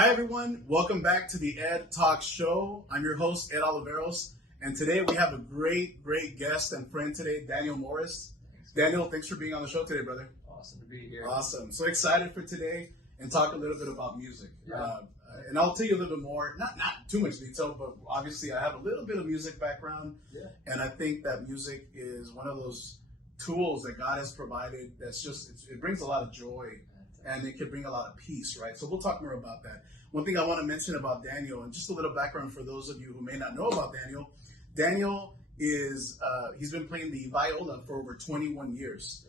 Hi everyone, welcome back to the Ed Talk Show. I'm your host, Ed Oliveros, and today we have a great guest and friend today, Daniel Morris. Daniel, thanks for being on the show today, brother. Awesome to be here. Awesome. So excited for today and talk a little bit about music. Yeah. And I'll tell you a little bit more, not too much detail, but obviously I have a little bit of music background. Yeah. And I think that music is one of those tools that God has provided that's just, it brings a lot of joy. And it can bring a lot of peace, right? So we'll talk more about that. One thing I want to mention about Daniel, and just a little background for those of you who may not know about Daniel. Daniel is, he's been playing the viola for over 21 years.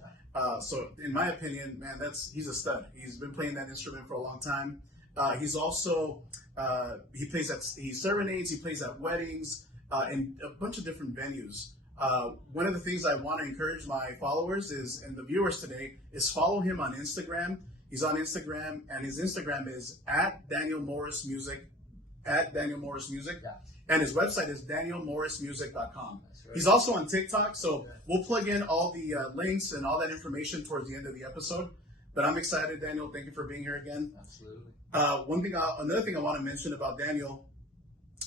So in my opinion, man, he's a stud. He's been playing that instrument for a long time. He's also, he serenades, he plays at weddings, and a bunch of different venues. One of the things I want to encourage my followers is, and the viewers today, is follow him on Instagram. He's on Instagram, and his Instagram is @DanielMorrisMusic, @DanielMorrisMusic, and his website is DanielMorrisMusic.com. Right. He's also on TikTok, so we'll plug in all the links and all that information towards the end of the episode. But I'm excited, Daniel. Thank you for being here again. Absolutely. Another thing I want to mention about Daniel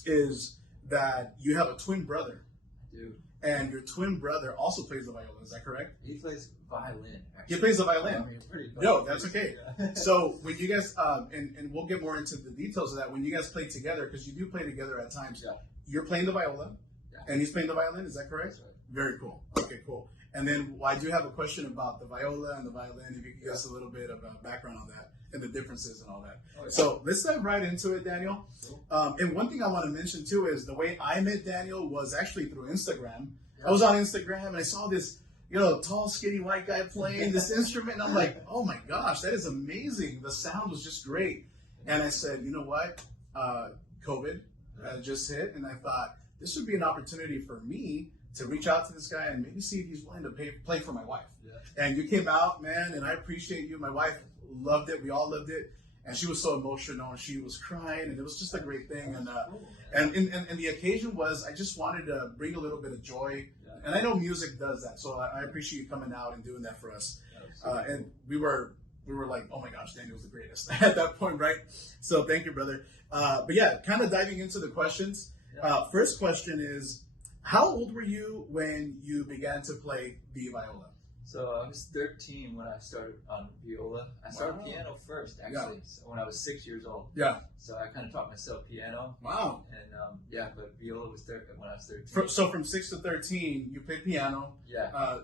is that you have a twin brother. I do. And your twin brother also plays the viola. Is that correct? He plays violin. Actually. He plays the violin. I mean, pretty cool. No, that's okay. Yeah. So when you guys, and we'll get more into the details of that, when you guys play together, because you do play together at times, you're playing the viola, and he's playing the violin. Is that correct? That's right. Very cool. Okay, cool. And then I do have a question about the viola and the violin, if you could give us a little bit of background on that and the differences and all that. Oh, yeah. So let's dive right into it, Daniel. Cool. And one thing I want to mention too is the way I met Daniel was actually through Instagram. I was on Instagram and I saw this, tall, skinny white guy playing this instrument. And I'm like, oh my gosh, that is amazing. The sound was just great. And I said, you know what? COVID just hit. And I thought this would be an opportunity for me to reach out to this guy and maybe see if he's willing to play for my wife. Yeah. And you came out, man, and I appreciate you. My wife loved it. We all loved it. And she was so emotional, and she was crying, and it was just a great thing. And the occasion was, I just wanted to bring a little bit of joy, and I know music does that. So I appreciate you coming out and doing that for us. And we were like, oh my gosh, Daniel's the greatest at that point, right? So thank you, brother. But yeah, kind of diving into the questions. First question is, how old were you when you began to play the viola? So I was 13 when I started on viola. I started piano first, actually, when I was 6 years old. Yeah. So I kind of taught myself piano. Wow. And but viola was when I was 13. So from 6 to 13, you played piano. Yeah.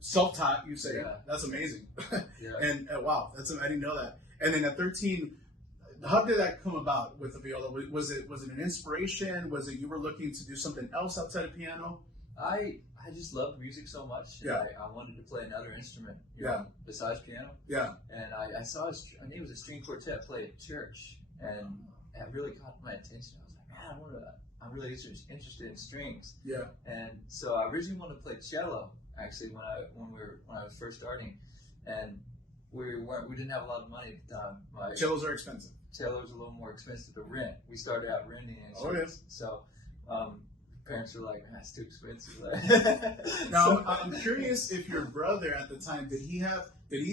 Self-taught, you say. Yeah. That's amazing. Yeah. And wow, I didn't know that. And then at 13, how did that come about with the viola? Was it an inspiration? Was it you were looking to do something else outside of piano? I just loved music so much. Yeah. I wanted to play another instrument, besides piano. Yeah. And I saw I think it was a string quartet play at church, and it really caught my attention. I was like, man, I'm really interested in strings. Yeah. And so I originally wanted to play cello, actually, when I was first starting, and we didn't have a lot of money at the time. Cellos are expensive. Cellos are a little more expensive to rent. We started out renting instruments. So parents were like, it's too expensive. Now, I'm curious if your brother at the time, did he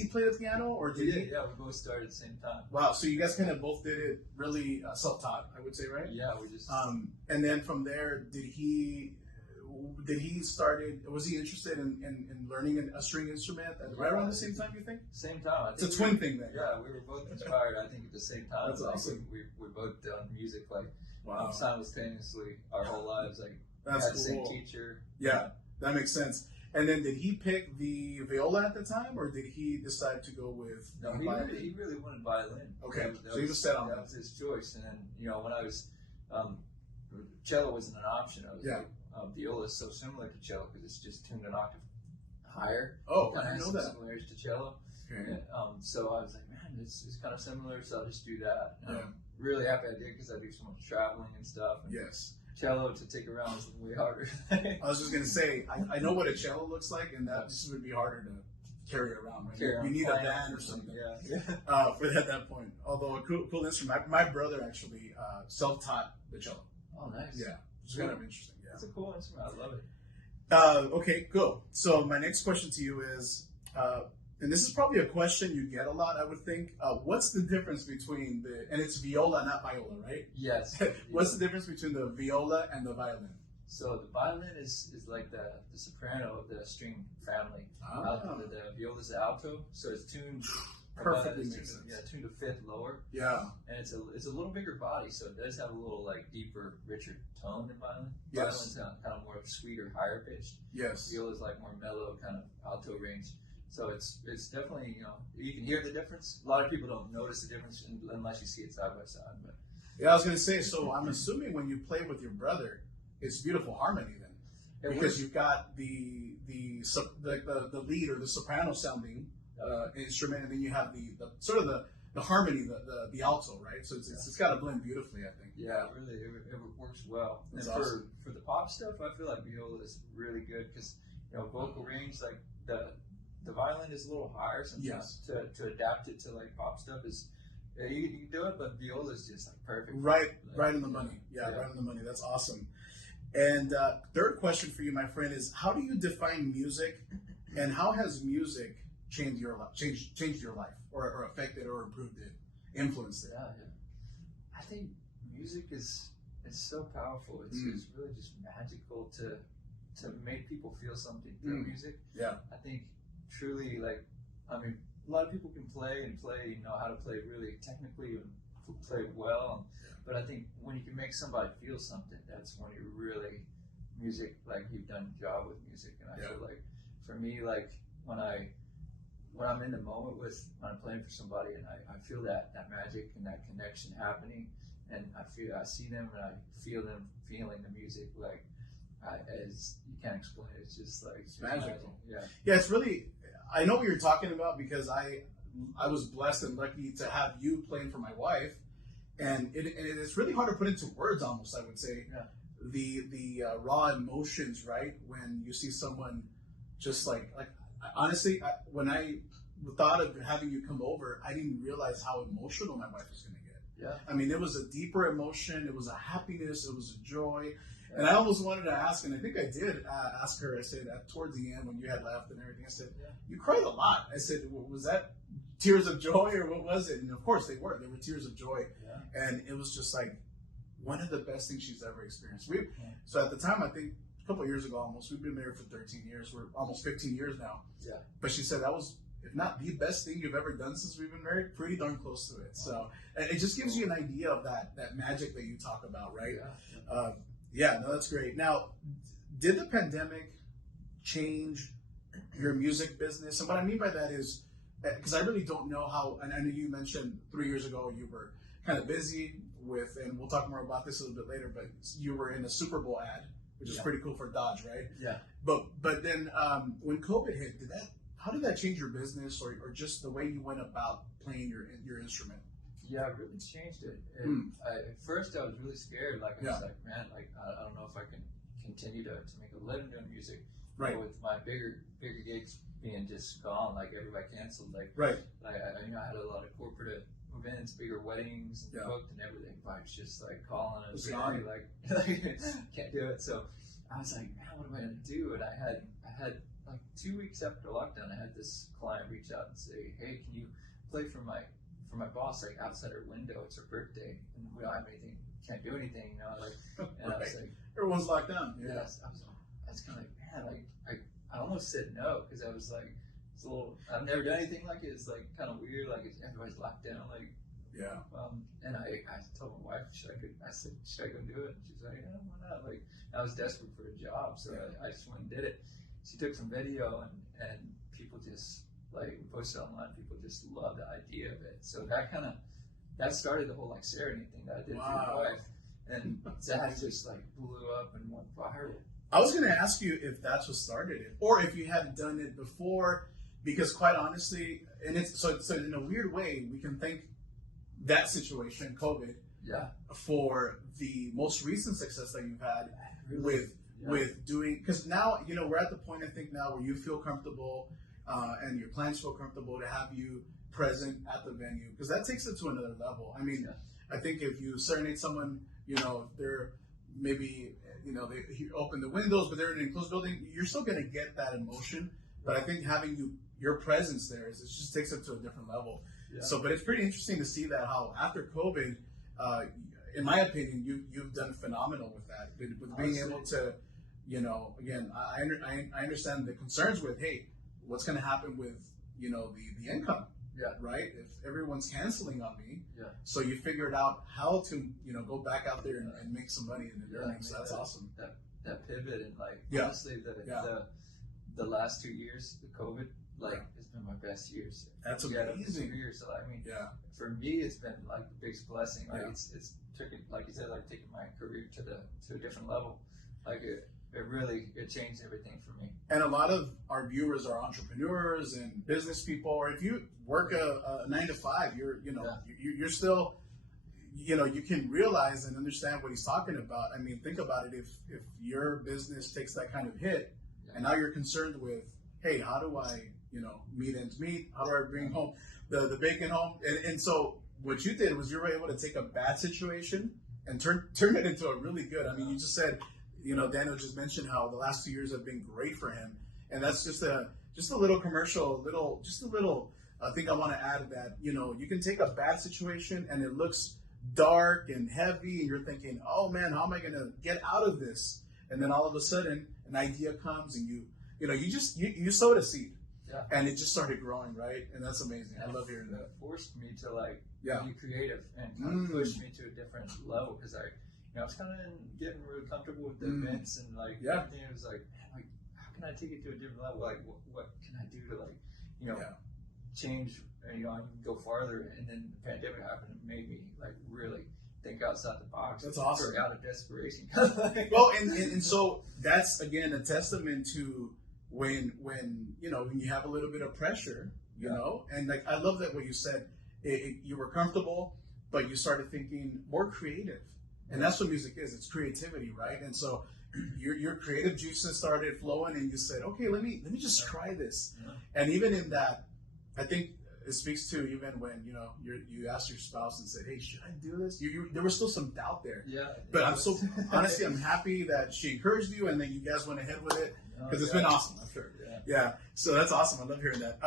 play the piano, or did he? Yeah, we both started at the same time. Wow, so you guys kind of both did it really self-taught, I would say, right? Yeah, we just. And then from there, was he interested in learning a string instrument right around the same time, you think? Same time. It's a twin thing then. Yeah, we were both inspired, I think, at the same time. That's awesome. We both done music simultaneously our whole lives. That's had cool. the same teacher. Yeah, that makes sense. And then did he pick the viola at the time, or did he decide to go with violin? He really wanted violin. Okay, so he was set on that. That was his choice. And then, when I was, cello wasn't an option. I was viola is so similar to cello because it's just tuned an octave higher. Oh, I didn't know that. Similarities to cello. Okay. And, so I was like, man, it's kind of similar, so I'll just do that. And I'm really happy I did because I do so much traveling and stuff. And yes. Cello to take around is way harder. I was just going to say, I know what a cello looks like, and that just would be harder to carry around. Right? You need a band or something for that point. Although a cool instrument. My brother actually self-taught the cello. Oh, nice. Yeah, it's kind of interesting. Yeah. It's a cool instrument. I love it. Okay, cool. So my next question to you is, and this is probably a question you get a lot, I would think. What's the difference between and it's viola, not viola, right? Yes. What's the difference between the viola and the violin? So the violin is like the soprano of the string family. The viola is the alto, so it's tuned perfectly makes sense. Yeah, tuned a fifth lower. Yeah, and it's a little bigger body, so it does have a little like deeper, richer tone than violin. Yes. Violin's kind of more sweeter, higher pitched. Yes. Viola is like more mellow, kind of alto range. So it's definitely, you can hear the difference. A lot of people don't notice the difference unless you see it side by side. But yeah, I was gonna say. So I'm assuming when you play with your brother, it's beautiful harmony then, because you've got the lead or the soprano sounding instrument, and then you have the sort of the harmony, the alto, right? So it's got to blend beautifully, I think. Yeah, really, it works well. That's and awesome. For the pop stuff, I feel like viola is really good because vocal range, like the violin is a little higher sometimes. Yes. To adapt it to like pop stuff is. You can do it, but viola is just like perfect. Right in the money. Yeah, right in the money. That's awesome. And third question for you, my friend, is how do you define music, and how has music changed your life, or affected or improved it, influenced it? Yeah. I think music it's so powerful. It's really just magical to make people feel something through music. Yeah. I think truly, a lot of people can play, know how to play really technically and play well. But I think when you can make somebody feel something, that's when you really you've done a job with music. And I feel like for me, when I'm in the moment when I'm playing for somebody and I feel that magic and that connection happening, and I see them and I feel them feeling the music, as you can't explain it. It's just it's magical. Yeah, it's really. I know what you're talking about because I was blessed and lucky to have you playing for my wife, and it's really hard to put into words. Almost, I would say, the raw emotions, right? When you see someone just honestly, when I thought of having you come over, I didn't realize how emotional my wife was going to get. Yeah. I mean, it was a deeper emotion. It was a happiness. It was a joy. And I almost wanted to ask, and I think I did ask her, I said, towards the end when you had left and everything, I said, you cried a lot. I said, was that tears of joy or what was it? And of course they were tears of joy. Yeah. And it was just one of the best things she's ever experienced. So at the time, I think a couple of years ago almost, we've been married for 13 years. We're almost 15 years now. Yeah. But she said that was, if not the best thing you've ever done since we've been married, pretty darn close to it. Wow. So, and it just gives you an idea of that magic that you talk about, right? Yeah. No, that's great. Now, did the pandemic change your music business? And what I mean by that is, because I really don't know how, and I know you mentioned 3 years ago you were kind of busy with, and we'll talk more about this a little bit later, but you were in a Super Bowl ad, which is pretty cool for Dodge, right? Yeah. But then when COVID hit, how did that change your business or just the way you went about playing your instrument? Yeah, it really changed it. At first, I was really scared. I was like, man, I don't know if I can continue to make a living doing music. Right. With my bigger gigs being just gone, everybody canceled. Right. I had a lot of corporate events, bigger weddings, and booked and everything. But it's just calling and saying, can't do it. So I was like, man, what am I gonna do? And I had 2 weeks after lockdown, I had this client reach out and say, hey, can you play for my boss outside her window? It's her birthday, and we don't have anything, can't do anything, And I was like, everyone's locked down. Yeah. I was kind of man, I almost said no because I was it's a little. I've never done anything like it. It's kind of weird. Everybody's locked down. Yeah. And I told my wife, I said, should I go do it? And she's like, yeah, why not? I was desperate for a job, so I just went and did it. She took some video and people just posted online. People just loved the idea of it. So that started the whole serenade thing that I did for my wife, and that just blew up and went viral. I was going to ask you if that's what started it, or if you had done it before, because quite honestly, and it's so in a weird way, we can thank that situation, COVID, for the most recent success that you've had with doing, because now, we're at the point, I think now, where you feel comfortable and your clients feel comfortable to have you present at the venue, because that takes it to another level. I mean, I think if you serenade someone, they're maybe, they open the windows, but they're in an enclosed building, you're still going to get that emotion. but I think having your presence there it just takes it to a different level. Yeah. So, but it's pretty interesting to see that how after COVID, in my opinion, you've done phenomenal with that, with being able to, you know, again, I understand the concerns with, hey, what's going to happen with, you know, the income, right? If everyone's canceling on me, so you figured out how to, you know, go back out there and make some money in the earnings. So that's awesome. That pivot and like honestly, the last 2 years, the COVID, like it's been my best years. That's amazing. 2 years, so I mean, for me, it's been like the biggest blessing. Like it's took it, like you said, like taking my career to a different level. Like it really changed everything for me. And a lot of our viewers are entrepreneurs and business people, or if you work a 9 to 5, you're still, you know, you can realize and understand what he's talking about. I mean, think about it. If your business takes that kind of hit, and now you're concerned with, hey, how do I, you know, meet ends meet? How do I bring home the bacon home? And so what you did was you were able to take a bad situation and turn it into a really good. I mean, you just said, you know, Daniel just mentioned how the last 2 years have been great for him, and that's just a little commercial, I think I want to add that, you know, you can take a bad situation and it looks dark and heavy, and you're thinking, oh man, how am I going to get out of this? And then all of a sudden, an idea comes, and you sowed a seed, and it just started growing, right? And that's amazing. I love hearing that. It forced me to like be creative and kind of push me to a different level, because I was kind of getting really comfortable with the events and like everything. It was like, man, like, how can I take it to a different level? Like, what can I do to like, you know, change? You know, I can go farther. And then the pandemic happened and made me like really think outside the box. That's awesome. Out of desperation. Well, and so that's again a testament to when you know, when you have a little bit of pressure, you know, and like I love that what you said. You were comfortable, but you started thinking more creative. And that's what music is. It's creativity, right? And so your creative juices started flowing, and you said, okay, let me just try this. And even in that, I think it speaks to even when, you know, you asked your spouse and said, hey, should I do this? There was still some doubt there. But I'm so, honestly, I'm happy that she encouraged you, and then you guys went ahead with it, because it's been awesome, I'm sure. Yeah. So that's awesome. I love hearing that.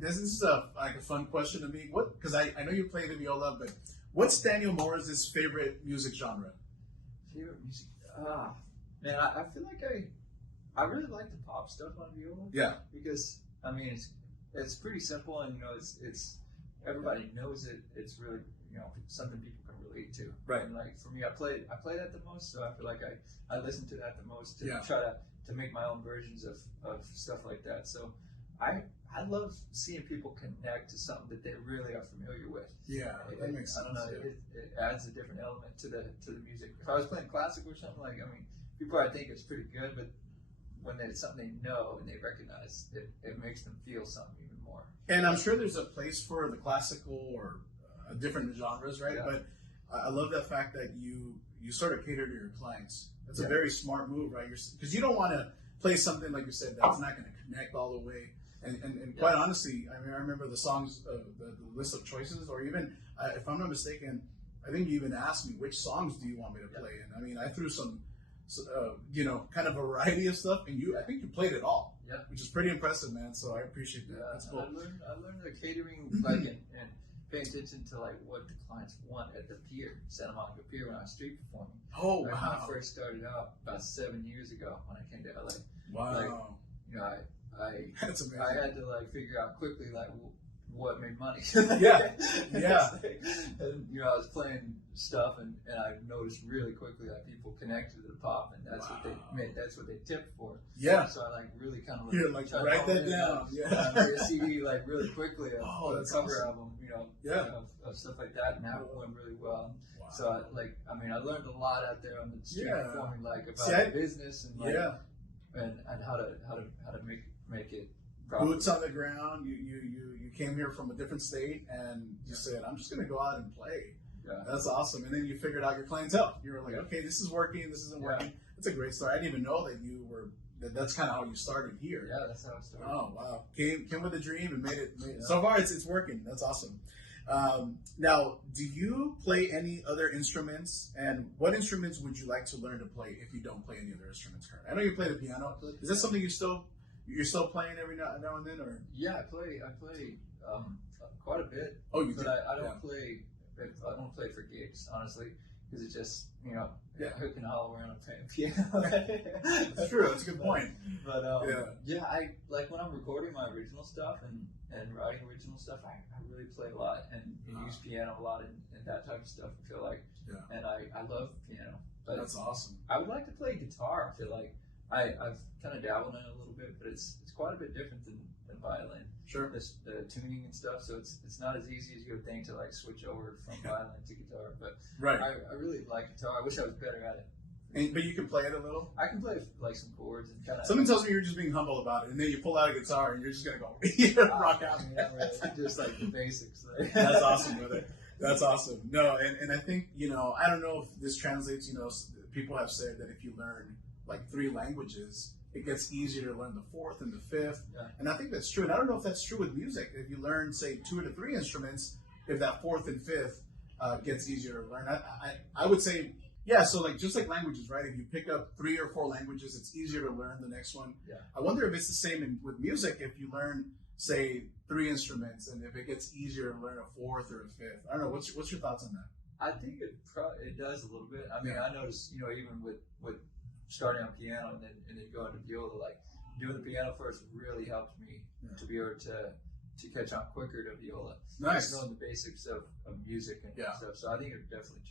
This is a fun question to me. Because I know you play the viola, but what's Daniel Morris's favorite music genre? Favorite music? Man, I feel like I really like the pop stuff on viola. Yeah. Because I mean it's pretty simple, and you know it's everybody knows it. It's really, you know, something people can relate to. Right. And like for me, I play that the most, so I feel like I listen to that the most to try to make my own versions of stuff like that. So I love seeing people connect to something that they really are familiar with. Yeah, that makes sense. I don't know. It adds a different element to the music. If I was playing classic or something, like, I mean, people probably think it's pretty good, but when it's something they know and they recognize, it makes them feel something even more. And I'm sure there's a place for the classical or different genres, right? But I love that fact that you sort of cater to your clients. That's a very smart move, right? Because you don't want to play something, like you said, that's not going to connect all the way. And quite honestly, I mean, I remember the songs, the list of choices, or even, if I'm not mistaken, I think you even asked me, which songs do you want me to play? And I mean, I threw some, you know, kind of variety of stuff, and I think you played it all, which is pretty impressive, man. So I appreciate that. That's cool. I learned the catering, like, and paying attention to like what the clients want at the pier, Santa Monica Pier, when I was street performing. Oh, wow. When I first started out about 7 years ago when I came to LA. Wow. Like, you know, I had to like figure out quickly like what made money. And, you know, I was playing stuff, and I noticed really quickly that people connected to the pop, and that's what they made. That's what they tipped for. Yeah. So I like really kind of like write that down. Yeah. Made a CD like really quickly. A cover album, you know, of stuff like that, and that went really well. Wow. So I learned a lot out there on the street performing, like about business and like and how to make it properly. Boots on the ground. You came here from a different state, and you said, I'm just going to go out and play. Yeah. That's awesome. And then you figured out your clientele. You were like, okay, this is working, this isn't working. That's a great story. I didn't even know that that's kind of how you started here. Yeah, that's how it started. Oh, wow. Came with a dream and made it. So far, it's working. That's awesome. Now, do you play any other instruments? And what instruments would you like to learn to play if you don't play any other instruments currently? I know you play the piano. Is that something you still You're still playing every now and then, or? Yeah, I play quite a bit. Oh, you but do? I don't play. I don't play for gigs, honestly, because it just hooking all around and playing piano. That's true. That's a good point. But I like when I'm recording my original stuff and writing original stuff. I really play a lot and use piano a lot and that type of stuff. I feel like, and I love piano. But that's awesome. I would like to play guitar. I feel like I've kind of dabbled in it a little bit, but it's quite a bit different than violin. Sure. The tuning and stuff, so it's not as easy as you would think to like switch over from violin to guitar. But I really like guitar. I wish I was better at it. But you can play it a little? I can play like some chords and kind of. Something tells me you're just being humble about it, and then you pull out a guitar and you're just gonna go rock out. I mean, not really. Just like the basics. That's awesome, brother. That's awesome. No, and I think I don't know if this translates. People have said that if you learn like 3 languages, it gets easier to learn the 4th and the 5th. Yeah. And I think that's true. And I don't know if that's true with music. If you learn, say, 2 to 3 instruments, if that 4th and 5th gets easier to learn. I would say, so like just like languages, right? If you pick up 3 or 4 languages, it's easier to learn the next one. Yeah. I wonder if it's the same with music. If you learn, say, 3 instruments, and if it gets easier to learn a 4th or a 5th. I don't know. What's your thoughts on that? I think it does a little bit. I mean, I noticed, even with starting on piano and then going to viola, like doing the piano first really helped me to be able to catch on quicker to viola. Nice. Knowing the basics of music and stuff. So I think it definitely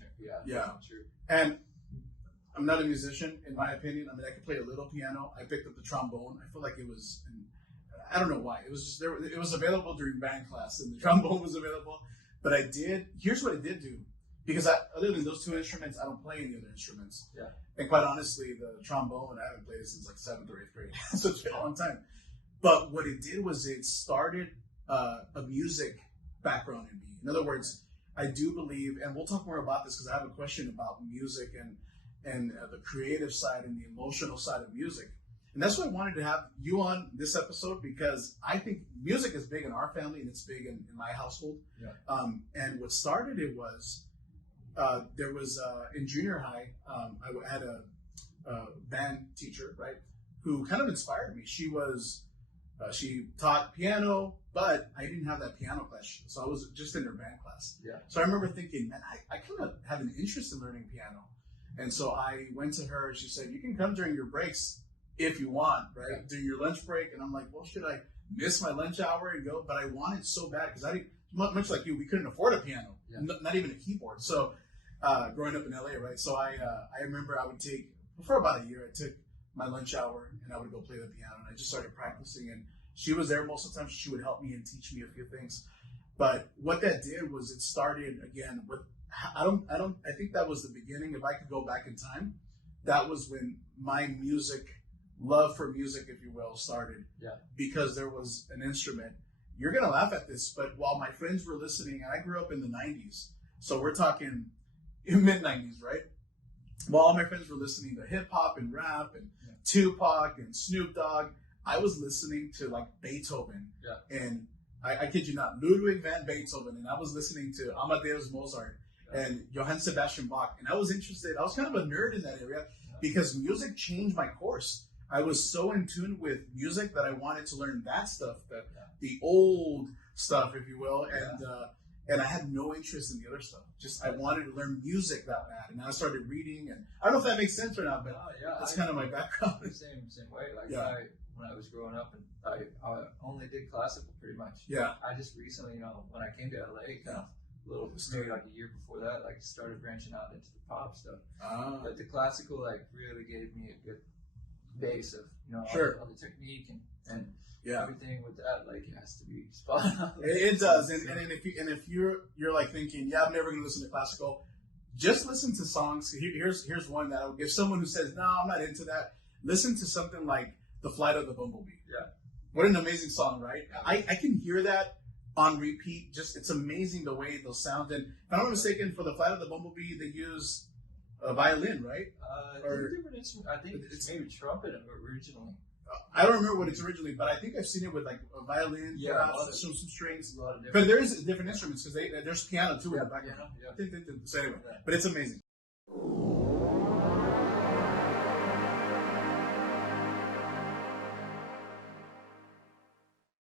true. And I'm not a musician, in my opinion. I mean, I could play a little piano. I picked up the trombone. I feel like it was, I don't know why. It was just there. It was available during band class, and the trombone was available. But here's what it did do. Because other than those 2 instruments, I don't play any other instruments. Yeah. And quite honestly, the trombone, I haven't played it since like 7th or 8th grade. So it's been a long time. But what it did was it started a music background in me. In other words, I do believe, and we'll talk more about this because I have a question about music and the creative side and the emotional side of music. And that's why I wanted to have you on this episode, because I think music is big in our family and it's big in my household. Yeah. And what started it was, there was in junior high, I had a band teacher, right, who kind of inspired me. She taught piano, but I didn't have that piano class, so I was just in her band class. Yeah. So I remember thinking, man, I kind of have an interest in learning piano, and so I went to her. She said, "You can come during your breaks if you want, right, during your lunch break." And I'm like, well, should I miss my lunch hour and go? But I wanted so bad because I didn't, much like you, we couldn't afford a piano, not even a keyboard. So. Growing up in LA, right? So I remember I would take, for about a year, I took my lunch hour and I would go play the piano, and I just started practicing, and she was there most of the time. She would help me and teach me a few things. But what that did was it started again with, I think that was the beginning. If I could go back in time, that was when my love for music, if you will, started. Yeah. Because there was an instrument. You're going to laugh at this, but while my friends were listening, and I grew up in the 90s, so we're talking in mid-90s, right? While all my friends were listening to hip-hop and rap and Tupac and Snoop Dogg, I was listening to like Beethoven. Yeah. And I kid you not, Ludwig van Beethoven, and I was listening to Amadeus Mozart and Johann Sebastian Bach. And I was interested, I was kind of a nerd in that area because music changed my course. I was so in tune with music that I wanted to learn that stuff, the old stuff, if you will, and I had no interest in the other stuff. Just I wanted to learn music that bad, and I started reading. And I don't know if that makes sense or not, but that's kind of my background. Same way. Like when I was growing up, and I only did classical pretty much. Yeah. I just recently, when I came to LA, kind of maybe like a year before that, like started branching out into the pop stuff. But the classical really gave me a good base of all the technique and everything with that it has to be spot on. It does, and if you're like thinking, I'm never going to listen to classical, just listen to songs. Here's one that I would give someone who says, no, I'm not into that. Listen to something like "The Flight of the Bumblebee." Yeah, what an amazing song, right? Yeah. I can hear that on repeat. Just it's amazing the way those sound. And if I'm not mistaken, for "The Flight of the Bumblebee," they use a violin, right? Different instrument. I think it's maybe trumpet originally. I don't remember what it's originally, but I think I've seen it with like a violin, some strings. But there is different instruments because there's piano too in the background. So anyway, but it's amazing.